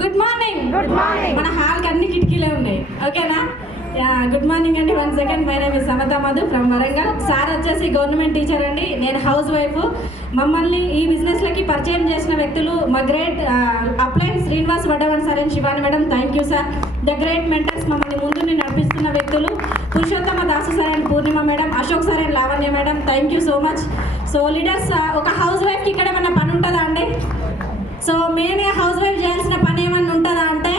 Good morning. Good morning. మన హాల్కి అన్ని కిటికీలే ఉన్నాయి, ఓకేనా? గుడ్ మార్నింగ్ అండి. 1 second. My name is Samatha Madhu from Warangal. Sir వచ్చేసి గవర్నమెంట్ టీచర్ అండి, నేను హౌస్ వైఫ్. మమ్మల్ని ఈ బిజినెస్లకి పరిచయం చేసిన వ్యక్తులు మా great upline Srinivas Vaddavan sir and Shivani madam, thank you sir. The great mentors, మమ్మల్ని ముందుని నడిపిస్తున్న వ్యక్తులు Purushottama Dasu sir and Purnima madam, Ashok sir and Lavanya madam, thank you so much. So leaders, ఒక హౌస్ వైఫ్కి ఇక్కడ ఏమన్నా పని ఉంటుందా అండి? సో మెయిన్గా హౌస్ వైఫ్ చేయాల్సిన పని ఏమన్నా ఉంటుందా అంటే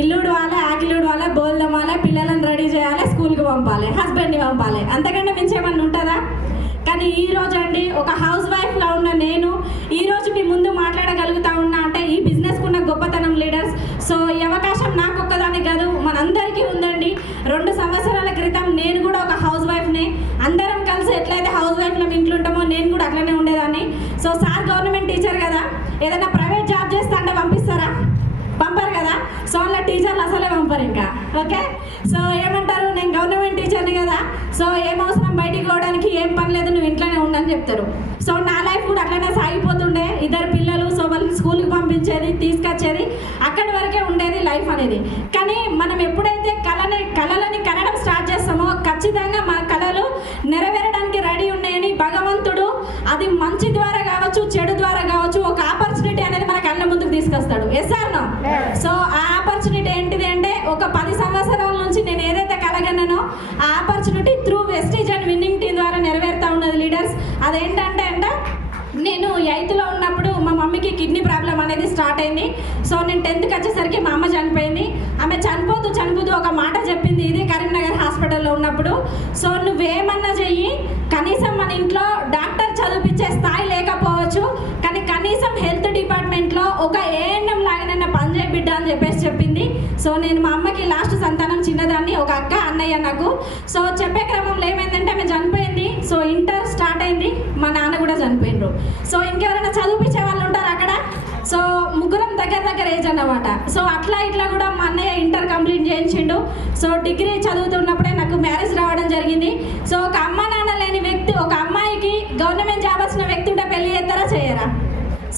ఇల్లుడు వాళ్ళే, ఆకిలుడు వాళ్ళే, బోల్దం వాళ్ళే, పిల్లలను రెడీ చేయాలి, స్కూల్కి పంపాలి, హస్బెండ్ని పంపాలి, అంతకంటే మించి ఏమన్నా ఉంటుందా? కానీ ఈరోజు అండి ఒక హౌస్ వైఫ్గా ఉన్న నేను ఈరోజు మీ ముందు మాట్లాడగలుగుతా ఉన్నా అంటే ఈ బిజినెస్కు ఉన్న గొప్పతనం లీడర్స్. సో ఈ అవకాశం నాకు ఒక్కదానికి కాదు, మనందరికీ ఉందండి. 2 సంవత్సరాల క్రితం నేను కూడా ఒక హౌస్ వైఫ్ని. అందరం కలిసి ఎట్లయితే హౌస్ వైఫ్లో ఇంట్లో ఉంటామో నేను కూడా అట్లనే ఉండేదాన్ని. సో సార్ గవర్నమెంట్ టీచర్ కదా, ఏదైనా ప్రైవేట్ జాబ్ చేస్తా అంటే పంపిస్తారా? పంపరు కదా. సో అలా టీచర్లు అసలే పంపరు ఇంకా, ఓకే? సో ఏమంటారు, నేను గవర్నమెంట్ టీచర్ని కదా, సో ఏం అవసరం బయటికి పోవడానికి, ఏం పని లేదు, నువ్వు ఇంట్లోనే ఉండని చెప్తారు. సో నా లైఫ్ కూడా అట్లనే సాగిపోతుండే. 2 పిల్లలు, సో వాళ్ళని స్కూల్కి పంపించేది, తీసుకొచ్చేది, అక్కడి వరకే ఉండేది లైఫ్ అనేది. కానీ మనం ఎప్పుడైతే కళలని కనడం స్టార్ట్ చేస్తామో ఖచ్చితంగా మన కళలు నెరవేరడానికి రెడీ ఉన్నాయని భగవంతుడు అది మంచి ద్వారా కావచ్చు, చెడు ద్వారా కావచ్చు, ఒక ఆపర్చునిటీ అనేది మన కళ్ళ ముందుకు తీసుకొస్తాడు. Yes or no? సో ఆ ఆపర్చునిటీ ఏంటిది అంటే ఒక 10 సంవత్సరాల నుంచి నేను ఏదైతే కలగన్నానో ఆ opportunity through Vestige and winning team ద్వారా నెరవేరుతూ ఉన్నది లీడర్స్. అదేంటంటే నేను 8th ఉన్నప్పుడు మా మమ్మీకి కిడ్నీ ప్రాబ్లం అనేది స్టార్ట్ అయింది. సో నేను 10th వచ్చేసరికి మా అమ్మ చనిపోయింది. ఆమె చనిపోతూ ఒక మాట చెప్పింది, ఇది కరీంనగర్ హాస్పిటల్లో ఉన్నప్పుడు. సో నువ్వేమన్నా చెయ్యి, కనీసం మన ఇంట్లో డాక్టర్ చదివించే స్థాయి లేకపోవచ్చు, కానీ కనీసం హెల్త్ డిపార్ట్మెంట్లో ఒక ఏఎన్ఎం లాగానైనా పని చేయ బిడ్డ అని చెప్పింది. సో నేను మా అమ్మకి లాస్ట్ సంతానం, చిన్నదాన్ని, ఒక అక్క, అన్నయ్య నాకు. సో చెప్పే క్రమంలో ఏమైందంటే ఆమె చనిపోయింది. సో ఇంటర్ స్టార్ట్ అయింది, మా నాన్న కూడా చనిపోయినరు. సో ఇంకెవరైనా చదివించే వాళ్ళు ఉంటారు అక్కడ. సో ముగ్గురం దగ్గర ఏజ్ అన్నమాట. సో అట్లా ఇట్లా కూడా మా అన్నయ్య ఇంటర్ కంప్లీట్ చేయించిండు. సో డిగ్రీ చదువుతున్నప్పుడే నాకు మ్యారేజ్ రావడం జరిగింది. సో ఒక అమ్మ నాన్న లేని వ్యక్తి, ఒక అమ్మాయికి గవర్నమెంట్ జాబ్ వచ్చిన వ్యక్తి ఉంటే పెళ్ళి చేస్తారా, చేయరా?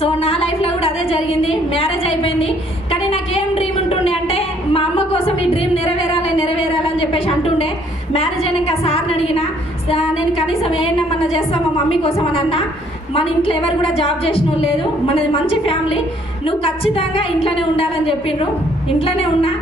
సో నా లైఫ్లో కూడా అదే జరిగింది. మ్యారేజ్ అయిపోయింది, కానీ నాకేం డ్రీమ్ ఉంటుండే అంటే మా అమ్మ కోసం ఈ డ్రీమ్ నెరవేరాలని చెప్పేసి అంటుండే. మ్యారేజ్ అయినాక సార్ని అడిగిన, నేను కనీసం ఏమన్నా చేస్తాను మా మమ్మీ కోసం అని అన్నా. మన ఇంట్లో ఎవరు కూడా జాబ్ చేసిన లేదు, మనది మంచి ఫ్యామిలీ, నువ్వు ఖచ్చితంగా ఇంట్లోనే ఉండాలని చెప్పిండ్రు. ఇంట్లోనే ఉన్నా.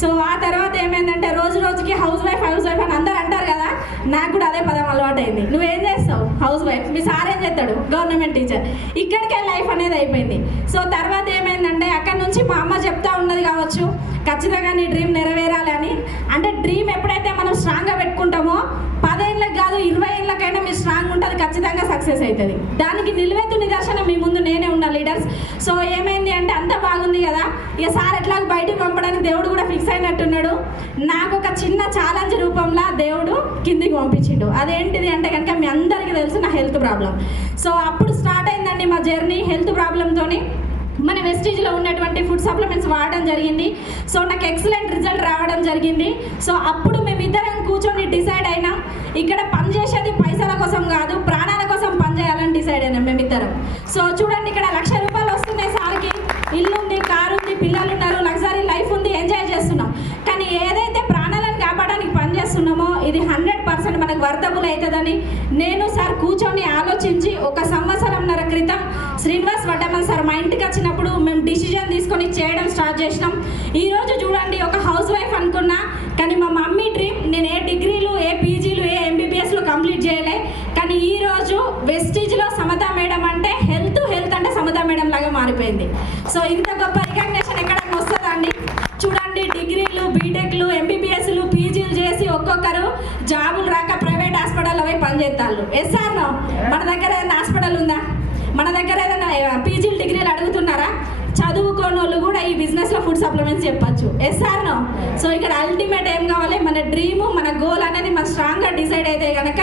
సో ఆ తర్వాత ఏమైందంటే రోజుకి హౌస్ వైఫ్ అని అందరు అంటారు కదా, నాకు కూడా అదే పదం అలవాటైంది. నువ్వేం చేస్తావు? House wife. మీ సార్ ఏం చేస్తాడు? Government teacher. ఇక్కడికే లైఫ్ అనేది అయిపోయింది. సో తర్వాత ఏమైందంటే అక్కడ నుంచి మా అమ్మ చెప్తా ఉన్నది కావచ్చు, ఖచ్చితంగా నీ డ్రీమ్ నెరవేరాలని. అంటే డ్రీమ్ ఎప్పుడైతే మనం స్ట్రాంగ్గా పెట్టుకుంటామో 10 ఏళ్ళకి కాదు 20 ఏళ్ళకైనా మీరు స్ట్రాంగ్ ఉంటుంది, ఖచ్చితంగా సక్సెస్ అవుతుంది. దానికి నిలువెత్తు నిదర్శనం మీ ముందు నేనే ఉన్నా లీడర్స్. సో ఏమైంది అంటే అంత బాగుంది కదా, ఇక సార్ ఎట్లా బయటకు పంపడానికి దేవుడు కూడా ఫిక్స్ అయినట్టున్నాడు. నాకు ఒక చిన్న ఛాలెంజ్ రూపంలో దేవుడు కిందికి పంపించిండు. అదేంటిది అంటే కనుక మీ అందరికీ తెలుసు, నా హెల్త్ ప్రాబ్లం. సో అప్పుడు స్టార్ట్ అయిందండి మా జర్నీ హెల్త్ ప్రాబ్లంతోని. మన వెస్టీజ్లో ఉన్నటువంటి ఫుడ్ సప్లిమెంట్స్ వాడడం జరిగింది. సో నాకు ఎక్సలెంట్ రిజల్ట్ రావడం జరిగింది. సో అప్పుడు మేమిద్దరం కూర్చొని డిసైడ్ అయినాం, ఇక్కడ పని చేసేది పైసల కోసం కాదు, ప్రాణాల కోసం పని చేయాలని డిసైడ్ అయినాం మేమిద్దరం. సో చూడండి, ఇక్కడ ₹1,00,000 వస్తున్నాయి సార్కి, ఇల్లు ఉంది, కారు ఉంది, పిల్లలు ఉన్నారు, లగ్జరీ లైఫ్ ఉంది, ఎంజాయ్ చేస్తున్నాం. కానీ ఏదైతే ప్రాణాలను కాపాడడానికి పని చేస్తున్నామో ఇది 100% మనకు వర్తబుల్ అవుతుందని నేను సార్ కూర్చొని ఆలోచించి 1 సంవత్సరంన్నర క్రితం శ్రీనివాస్ వడ్డమన్ సార్ మా ఇంటికి వచ్చినప్పుడు మేము డిసిజన్ తీసుకొని చేయడం స్టార్ట్ చేసినాం. ఈరోజు చూడండి, ఒక హౌస్ వైఫ్ అనుకున్నా, కానీ మా మమ్మీ డ్రీమ్, నేను ఏ డిగ్రీలు, ఏ పీజీలు, ఏ ఎంబీబీఎస్లు కంప్లీట్ చేయలే, కానీ ఈరోజు వెస్టీజ్లో సమతా మేడం అంటే హెల్త్ అంటే సమతా మేడం లాగా మారిపోయింది. సో ఇంత గొప్ప రికగ్నేషన్ ఎక్కడైనా వస్తుందా అండి? చూడండి, డిగ్రీలు, బీటెక్లు, ఎంబీబీఎస్లు, పీజీలు చేసి ఒక్కొక్కరు జాబులు రాక ప్రైవేట్ హాస్పిటల్లో పోయి పనిచేస్తారు. Yes or no? మన దగ్గర ఏదైనా హాస్పిటల్ ఉందా? మన దగ్గర ఏదైనా పీజీలు, డిగ్రీలు అడుగుతున్నారా? చదువుకోని వాళ్ళు కూడా ఈ బిజినెస్లో ఫుడ్ సప్లిమెంట్స్ చెప్పచ్చు. Yes or no? సో ఇక్కడ అల్టిమేట్ ఏం కావాలి, మన డ్రీము, మన గోల్ అనేది మన స్ట్రాంగ్గా డిసైడ్ అయితే కనుక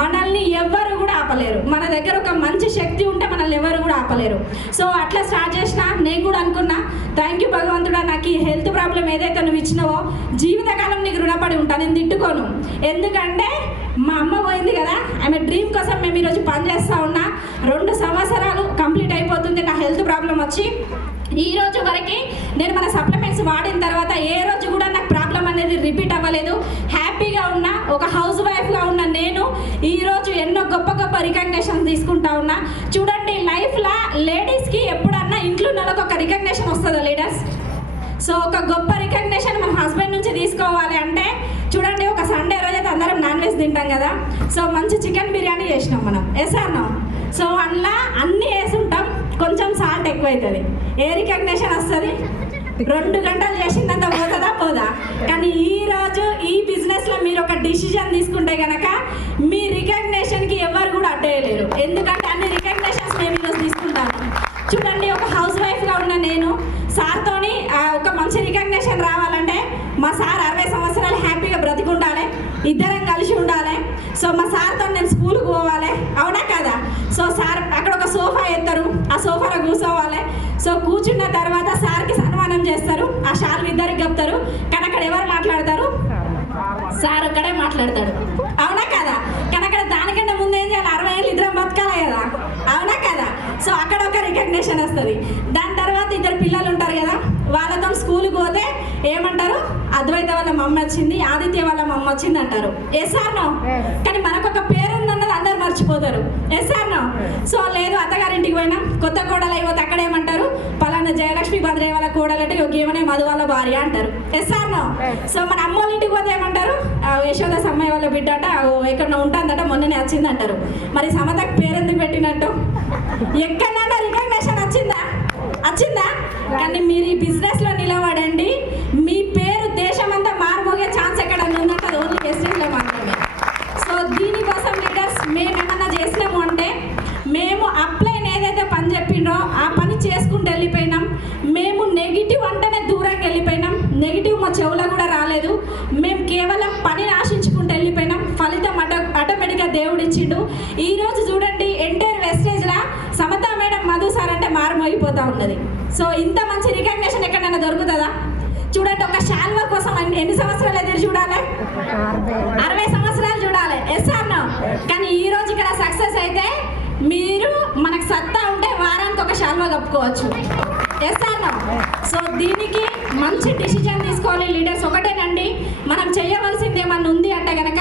మనల్ని ఎవరు కూడా ఆపలేరు. మన దగ్గర ఒక మంచి శక్తి ఉంటే మనల్ని ఎవరు కూడా ఆపలేరు. సో అట్లా స్టార్ట్ చేసిన నేను కూడా అనుకున్నా, థ్యాంక్ యూ భగవంతుడా, నాకు ఈ హెల్త్ ప్రాబ్లం ఏదైతే నువ్వు ఇచ్చినావో జీవితకాలం నీకు రుణపడి ఉంటాను, నేను తిట్టుకోను. ఎందుకంటే మా అమ్మ పోయింది కదా, ఆమె డ్రీమ్ కోసం మేము ఈరోజు పనిచేస్తూ ఉన్నా. 2 సంవత్సరాలు కంప్లీట్ అయిపోతుంది నా హెల్త్ ప్రాబ్లం వచ్చి. ఈ రోజు వరకు నేను మన సప్లిమెంట్స్ వాడిన తర్వాత ఏ రోజు కూడా నాకు ప్రాబ్లం అనేది రిపీట్ అవ్వలేదు. హ్యాపీగా ఉన్నా. ఒక హౌస్ వైఫ్గా ఉన్న నేను ఈరోజు ఎన్నో గొప్ప గొప్ప రికగ్నేషన్ తీసుకుంటా ఉన్నా. చూడండి, లైఫ్లో లేడీస్కి ఎప్పుడన్నా ఇంట్లో నెలకు ఒక రికగ్నేషన్ వస్తుందా లీడర్స్? సో ఒక గొప్ప రికగ్నేషన్ మన హస్బెండ్ నుంచి తీసుకోవాలి అంటే చూడండి, ఒక సండే రోజు అయితే అందరం నాన్ వెజ్ తింటాం కదా. సో మంచి చికెన్ బిర్యానీ చేసినాం మనం, వేసాను. సో అందులో అన్నీ వేసి ఉంటాం, కొంచెం సాల్ట్ ఎక్కువ అవుతుంది. ఏ రికగ్నేషన్ వస్తుంది? 2 గంటలు చేసిందంత పోతుందా? పోదా. కానీ ఈరోజు ఈ బిజినెస్లో మీరు ఒక డిసిజన్ తీసుకుంటే కనుక మీ రికగ్నేషన్కి ఎవరు కూడా అడ్డేయలేరు. ఎందుకంటే అన్ని రికగ్నేషన్స్ మేము ఈరోజు తీసుకుంటాను. చూడండి, ఒక హౌస్ వైఫ్గా ఉన్న నేను సార్తోని ఒక మంచి రికగ్నేషన్ రావాలంటే మా సార్ 60 సంవత్సరాలు హ్యాపీగా బ్రతికుండాలి, ఇద్దరం కలిసి ఉండాలి. సో మా సార్తో నేను స్కూల్కి పోవాలి, అవునా కదా? సో సార్ అక్కడ ఒక సోఫా ఎత్తారు, ఆ సోఫాలో కూర్చోవాలి. సో కూర్చున్న తర్వాత సార్కి సన్మానం చేస్తారు, ఆ షాల్ ఇద్దరికి కప్తారు. కానీ అక్కడ ఎవరు మాట్లాడతారు? సార్ ఒక్కడే మాట్లాడతాడు, అవునా కదా? కానీ అక్కడ దానికంటే ముందు ఏం చేయాలి? 60 ఏళ్ళు ఇద్దరం బతకాలి కదా, అవునా కదా? సో అక్కడ ఒక రికగ్నేషన్ వస్తుంది. దాని తర్వాత ఇద్దరు పిల్లలు ఉంటారు కదా, వాళ్ళతో స్కూల్కి పోతే ఏమంటారు? అద్వైత వాళ్ళ మమ్మ వచ్చింది, ఆదిత్య వాళ్ళ మమ్మ వచ్చింది అంటారు. Yes or no? కానీ మనకు ఒక పేరు ఉందన్నది అందరు మర్చిపోతారు. Yes or no? సో లేదు, అత్తగారింటికి పోయినా కొత్త కోడలు అయిపోతే అక్కడ ఏమంటారు? పలానా జయలక్ష్మి భద్రయ్య వాళ్ళ కోడలంటే ఏమనే మధు వాళ్ళ భార్య అంటారు. Yes or no? సో మన అమ్మోళ్ళ ఇంటికి పోతే ఏమంటారు? యశోద సమ్మయ్య వాళ్ళ బిడ్డ అట ఎక్కడ ఉంటుందట, మొన్ననే వచ్చింది అంటారు. మరి సమతకు పేరు ఎందుకు పెట్టినట్టు? ఎక్కడన్నా రికగ్నేషన్ వచ్చిందా? కానీ మీరు ఈ బిజినెస్లో నిలబడండి, మీ పేరు దేశమంతా మారుమోగే ఛాన్స్ ఎక్కడన్నా ఉందంటే అది ఓన్లీ ఎస్టేట్లో మాత్రమే. సో దీనికోసం లీడర్స్ మేము ఏమన్నా చేసినాము అంటే, మేము అప్లైన్ ఏదైతే పని చెప్పిండ్రో ఆ పని చేసుకుంటూ వెళ్ళిపోయినాం. మేము నెగిటివ్ అంటేనే దూరంగా వెళ్ళిపోయినాం. నెగిటివ్ మా చెవులో కూడా రాలేదు. మేము కేవలం పనిని ఆశించుకుంటూ వెళ్ళిపోయినాం. ఫలితం ఆటోమేటిక్గా దేవుడు ఇచ్చిండు. ఈరోజు చూడండి, ఎంటైర్ వెస్టేజ్లా సమతా మేడం, మధు సార్ అంటే మారుమోగిపోతూ ఉన్నది. సో ఇంత మంచి రికగ్నేషన్ ఎక్కడైనా దొరుకుతుందా? చూడండి, ఒక శాల్వా కోసం ఎన్ని సంవత్సరాలు ఎదురు చూడాలి? 60 సంవత్సరాలు చూడాలి. Yes or no? కానీ ఈరోజు ఇక్కడ సక్సెస్ అయితే మీరు మనకు సత్తా ఉంటే వారానికి ఒక శాల్వా కప్పుకోవచ్చు. Yes or no? సో దీనికి మంచి డిసిజన్ తీసుకోవాలి లీడర్స్. ఒకటేనండి, మనం చేయవలసింది ఏమన్నా ఉంది అంటే కనుక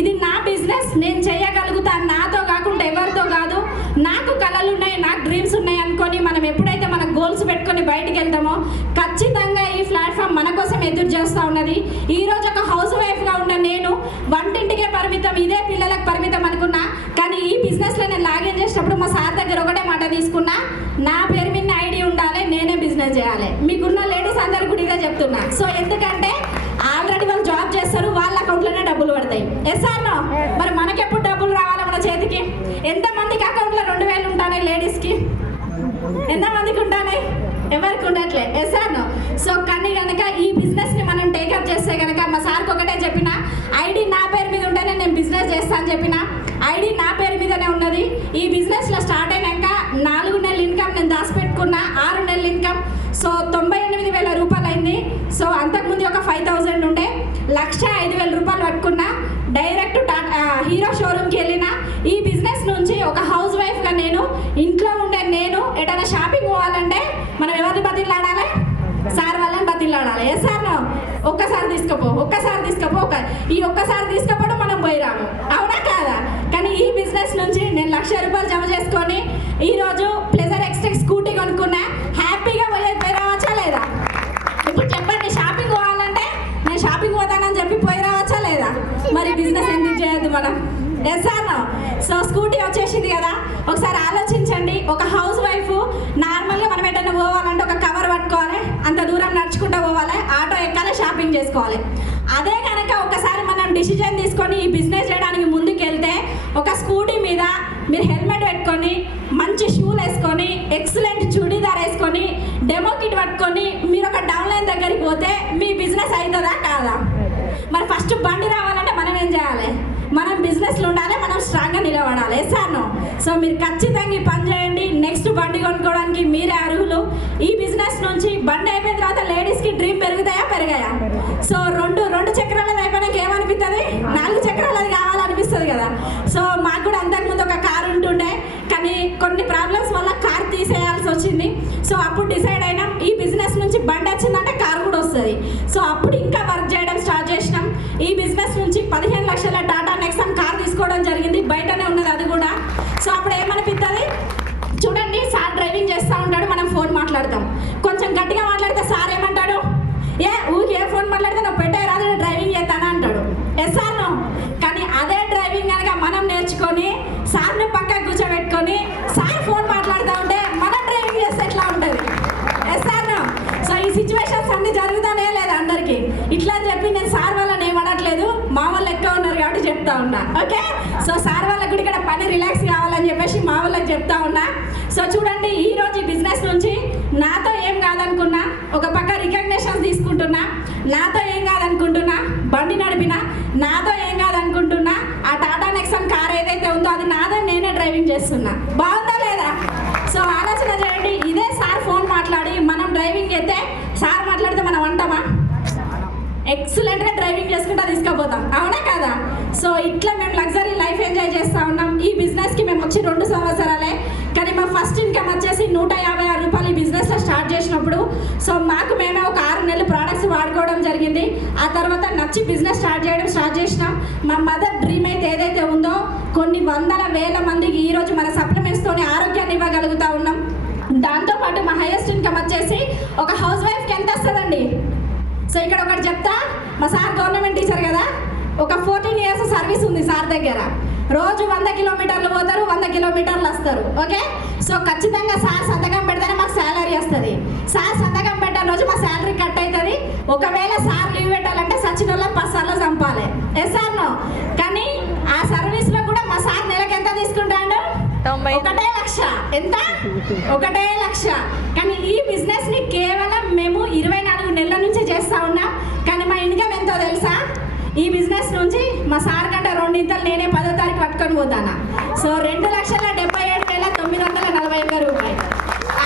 ఇది నా బిజినెస్, నేను చేయగలుగుతాను, నాతో కాకుండా ఎవరితో కాదు. నాకు కళలు ఉన్నాయి, నాకు డ్రీమ్స్ ఉన్నాయి అనుకొని మనం ఎప్పుడైతే మన గోల్స్ పెట్టుకొని బయటికి వెళ్తామో ఖచ్చితంగా ఈ ప్లాట్ఫామ్ మన కోసం ఎదురు చేస్తూ ఉన్నది. ఈరోజు ఒక హౌస్ వైఫ్గా ఉన్న నేను వంటింటికే పరిమితం, ఇదే పిల్లలకు పరిమితం అనుకున్నా. కానీ ఈ బిజినెస్లో నేను లాగిన్ చేసేటప్పుడు మా సార్ దగ్గర ఒకటే మాట తీసుకున్నా, నా పేరు మీద ఐడి ఉండాలి, నేనే బిజినెస్ చేయాలి. మీకున్న లేడీస్ అందరు కూడా ఇదే చెప్తున్నా. సో ఎందుకంటే ఆల్రెడీ వాళ్ళు జాబ్ చేస్తారు, వాళ్ళ అకౌంట్లోనే డబ్బులు పడతాయి. Yes or no? మరి మనకెప్పుడు డబ్బులు రావాలి మన చేతికి? ఎంతమందికి అకౌంట్లో 2000 ఉంటాయి లేడీస్కి? ఎంతమందికి ఉంటాయి? ఎవరికి ఉండట్లే. Yes or no? సో కానీ కనుక ఈ బిజినెస్ని మనం టేకప్ చేస్తే కనుక మా సార్కి ఒకటే చెప్పిన, ఐడి నా పేరు మీద ఉంటేనే నేను బిజినెస్ చేస్తాను అని చెప్పిన. ఐడి నా పేరు మీదనే ఉన్నది. ఈ బిజినెస్లో స్టార్ట్ అయినాక 4 నెలల ఇన్కమ్ నేను దాచిపెట్టుకున్నా, 6 నెలల ఇన్కమ్. సో 98,000 రూపాయలు అయింది. సో అంతకుముందు ఒక 5,000 ఉండే, 1,05,000 రూపాయలు పట్టుకున్నా. డైరెక్ట్ హీరో షోరూమ్కి వెళ్ళిన. ఈ బిజినెస్ నుంచి ఒక హౌస్ వైఫ్గా నేను ఇంట్లో ఉండే నేను ఎటైనా షాపింగ్ పోవాలంటే మనం ఎవరిని బతిలాడాలి? సార్ వాళ్ళని బతిలాడాలి. Yes or no? ఒక్కసారి తీసుకపో ఈ ఒక్కసారి తీసుకపోవడం మనం పోయి రాము, అవునా కాదా? కానీ ఈ బిజినెస్ నుంచి నేను 1,00,000 రూపాయలు జమ చేసుకొని ఈరోజు ప్లెజర్ ఎక్స్టెక్ స్కూటీ కొనుక్కున్నా. హ్యాపీగా పోయి రావచ్చా లేదా? ఇప్పుడు చెప్పండి, షాపింగ్ పోవాలంటే నేను షాపింగ్ పోతానని చెప్పి పోయి రావచ్చా లేదా? మరి బిజినెస్ ఎందుకు చేయొద్దు మనం? Yes or no? So scooty వచ్చేసింది కదా, ఒకసారి ఆలోచించండి. ఒక హౌస్ వైఫ్ నార్మల్గా మనం ఎటైనా పోవాలంటే ఒక కవర్ పట్టుకోవాలి, అంత దూరం నడుచుకుంటూ పోవాలి, ఆటో ఎక్కాలి, షాపింగ్ చేసుకోవాలి. అదే కనుక ఒకసారి మనం డిసిజన్ తీసుకొని ఈ బిజినెస్ చేయడానికి ముందుకెళ్తే ఒక స్కూటీ మీద మీరు హెల్మెట్ పెట్టుకొని, మంచి షూలు వేసుకొని, ఎక్సలెంట్ చుడీదార్ వేసుకొని, డెమో కిట్ పట్టుకొని మీరు ఒక డౌన్లైన్ దగ్గరికి పోతే మీ బిజినెస్ అవుతుందా కాదా? మరి ఫస్ట్ బండి రావాలంటే మనం ఏం చేయాలి? మనం బిజినెస్లో ఉండాలి, మనం స్ట్రాంగ్గా నిలబడాలి. Yes or no? సో మీరు ఖచ్చితంగా ఈ పని చేయండి. నెక్స్ట్ బండి కొనుక్కోవడానికి మీరే అర్హులు. ఈ బిజినెస్ నుంచి బండి అయిపోయిన తర్వాత లేడీస్కి డ్రీమ్ పెరిగాయా? సో రెండు చక్రాలది అయిపోయినాక ఏమనిపిస్తుంది? 4 చక్రాలది కావాలనిపిస్తుంది కదా. సో మాకు కూడా అంతకుముందు ఒక కారు ఉంటుండే, కానీ కొన్ని ప్రాబ్లమ్స్ వల్ల కార్ తీసేయాల్సి వచ్చింది. సో అప్పుడు డిసైడ్ అయినాం ఈ బిజినెస్ నుంచి బండి వచ్చిందంటే కారు కూడా వస్తుంది. సో అప్పుడు ఇంకా వర్క్ చేయడం స్టార్ట్ చేసినాం. ఈ బిజినెస్ నుంచి 15 లక్షల టాటా నెక్సాన్ కార్ తీసుకోవడం జరిగింది. బయటనే ఉన్నది అది కూడా. సో అప్పుడు ఏమనిపిస్తుంది చూడండి, సార్ డ్రైవింగ్ చేస్తూ ఉంటాడు, మనం ఫోన్ మాట్లాడతాం. కొంచెం గట్టిగా మాట్లాడితే సార్ ఏమంటాడు, ఊరికి ఏ ఫోన్ మాట్లాడితే నువ్వు పెట్టే రాదు, నేను డ్రైవింగ్ చేస్తాను అంటాడు. Yes sir no. కానీ అదే డ్రైవింగ్ కనుక మనం నేర్చుకొని సార్ని పక్కకు కూర్చోబెట్టుకొని సార్ ఫోన్ మాట్లాడుతూ ఉంటే మనం డ్రైవింగ్ చేస్తే ఎట్లా ఉంటుంది? Yes sir no. సో ఈ సిచ్యువేషన్స్ అన్ని జరుగుతానే లేదు అందరికీ. ఇట్లా అని చెప్పి నేను సార్ వాళ్ళని ఏమనట్లేదు, మా వాళ్ళు ఎక్కువ ఉన్నారు కాబట్టి చెప్తా ఉన్నా. ఓకే, సో సార్ వాళ్ళకి కూడా ఇక్కడ పని రిలాక్స్ కావాలని చెప్పేసి మా వాళ్ళకి చెప్తా ఉన్నా. సో చూడండి, ఈరోజు ఈ బిజినెస్ నుంచి నాతో ఏం కాదనుకున్నా, ఒక పక్క రికగ్నేషన్స్ తీసుకుంటున్నా, నాతో ఏం కాదనుకుంటున్నా, బండి నడిపినా నాతో ఏం కాదనుకుంటున్నా, ఆ టాటా నెక్సాన్ కార్ ఏదైతే ఉందో అది నాదో, నేనే డ్రైవింగ్ చేస్తున్నా. బాగుందా లేదా? సో ఆలోచన చేయండి, ఇదే సార్ ఫోన్ మాట్లాడి మనం డ్రైవింగ్ చేస్తే సార్ మాట్లాడితే మనం అంటామా? ఎక్సలెంట్గా డ్రైవింగ్ చేసుకుంటా తీసుకుపోతాం, అవునా కదా? సో ఇట్లా మేము లగ్జరీ లైఫ్ ఎంజాయ్ చేస్తూ ఉన్నాం. ఈ బిజినెస్కి మేము వచ్చి 2 సంవత్సరాలే, కానీ మా ఫస్ట్ ఇన్కమ్ వచ్చేసి 156 రూపాయలు ఈ బిజినెస్లో స్టార్ట్ చేసినప్పుడు. సో మాకు మేమే ఒక 6 నెలలు ప్రోడక్ట్స్ వాడుకోవడం జరిగింది. ఆ తర్వాత నచ్చి బిజినెస్ స్టార్ట్ చేసినాం. మా మదర్ డ్రీమ్ అయితే ఏదైతే ఉందో, కొన్ని వందల వేల మందికి ఈరోజు మన సప్లిమెంట్స్తోనే ఆరోగ్యాన్ని ఇవ్వగలుగుతూ ఉన్నాం. దాంతోపాటు మా హైయెస్ట్ ఇన్కమ్ వచ్చేసి ఒక హౌస్ వైఫ్కి ఎంత వస్తుందండి? సో ఇక్కడ ఒకటి చెప్తా, మా సార్ గవర్నమెంట్ టీచర్ కదా, ఒక 14 ఇయర్స్ సర్వీస్ ఉంది సార్ దగ్గర. రోజు 100 కిలోమీటర్లు పోతారు, 100 కిలోమీటర్లు వస్తారు. ఓకే, సో ఖచ్చితంగా సార్ సంతకం పెడితేనే మాకు శాలరీ వస్తుంది. సార్ సంతకం పెట్టిన రోజు మా శాలరీ కట్ అవుతుంది. ఒకవేళ సార్ లీవ్ పెట్టాలంటే సచిన వాళ్ళ 10 సార్లు చంపాలి. Yes sir no. కానీ ఆ సర్వీస్లో కూడా మా సార్ నెలకు ఎంత తీసుకుంటాడు? 1 లక్ష. ఎంత? 1 లక్ష. కానీ ఈ బిజినెస్ని కేవలం మేము 24 నెలల నుంచి చేస్తూ ఉన్నాం. కానీ మా ఇన్కమ్ ఎంతో తెలుసా? ఈ బిజినెస్ నుంచి మా సార్ కంటే 2 ఇంతలు నేనే 10వ తారీఖు పట్టుకొని పోతాను. సో 2,77,941 రూపాయలు.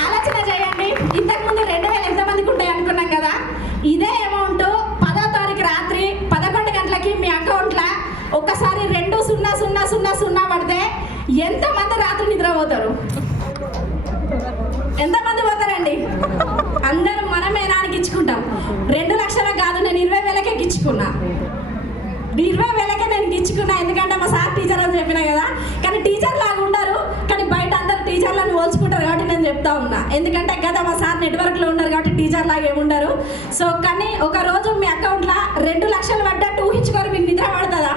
ఆలోచన చేయండి, ఇంతకుముందు 2,000 ఎంతమందికి ఉంటాయి అనుకున్నాం కదా. ఇదే అమౌంట్ 10వ తారీఖు రాత్రి 11 గంటలకి మీ అకౌంట్లో ఒక్కసారి 2,0,0,0,0 పడితే ఎంతమంది రాత్రి నిద్రపోతారు? ఎంతమంది పోతారండి? అందరూ మనమే నానికి ఇచ్చుకుంటాం. 2 లక్షలకు కాదు, నేను 20,000కే ఇచ్చుకున్నా. 20,000కే నేను ఇచ్చుకున్నా. ఎందుకంటే మా సార్ టీచర్ అని చెప్పినా కదా. కానీ టీచర్ లాగా ఉండరు, కానీ బయట అందరు టీచర్లను పోల్చుకుంటారు కాబట్టి నేను చెప్తా ఉన్నా. ఎందుకంటే కదా మా సార్ నెట్వర్క్లో ఉన్నారు కాబట్టి టీచర్ లాగా ఏముండరు. సో కానీ ఒక రోజు మీ అకౌంట్లో 2 లక్షలు పడ్డట్టు ఊహించుకొని మీకు నిద్ర పడుతుందా?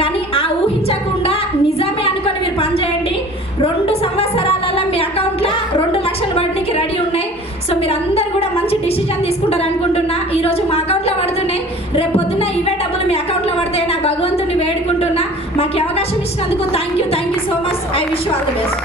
కానీ ఆ ఊహించకుండా నిజమే అనుకొని మీరు పని చేయండి. 2 సంవత్సరాలలో మీ అకౌంట్లో 2 లక్షలు పడడానికి రెడీ ఉన్నాయి. సో మీరు అందరు కూడా మంచి డిసిజన్ తీసుకుంటారు అనుకుంటున్నా. ఈరోజు మా అకౌంట్లో పడుతున్నాయి, రేపు పొద్దున్న ఇవే డబ్బులు మీ అకౌంట్లో పడతాయి. నా భగవంతుని వేడుకుంటున్నా. మాకు అవకాశం ఇచ్చినందుకు thank you so much. I wish you all the best.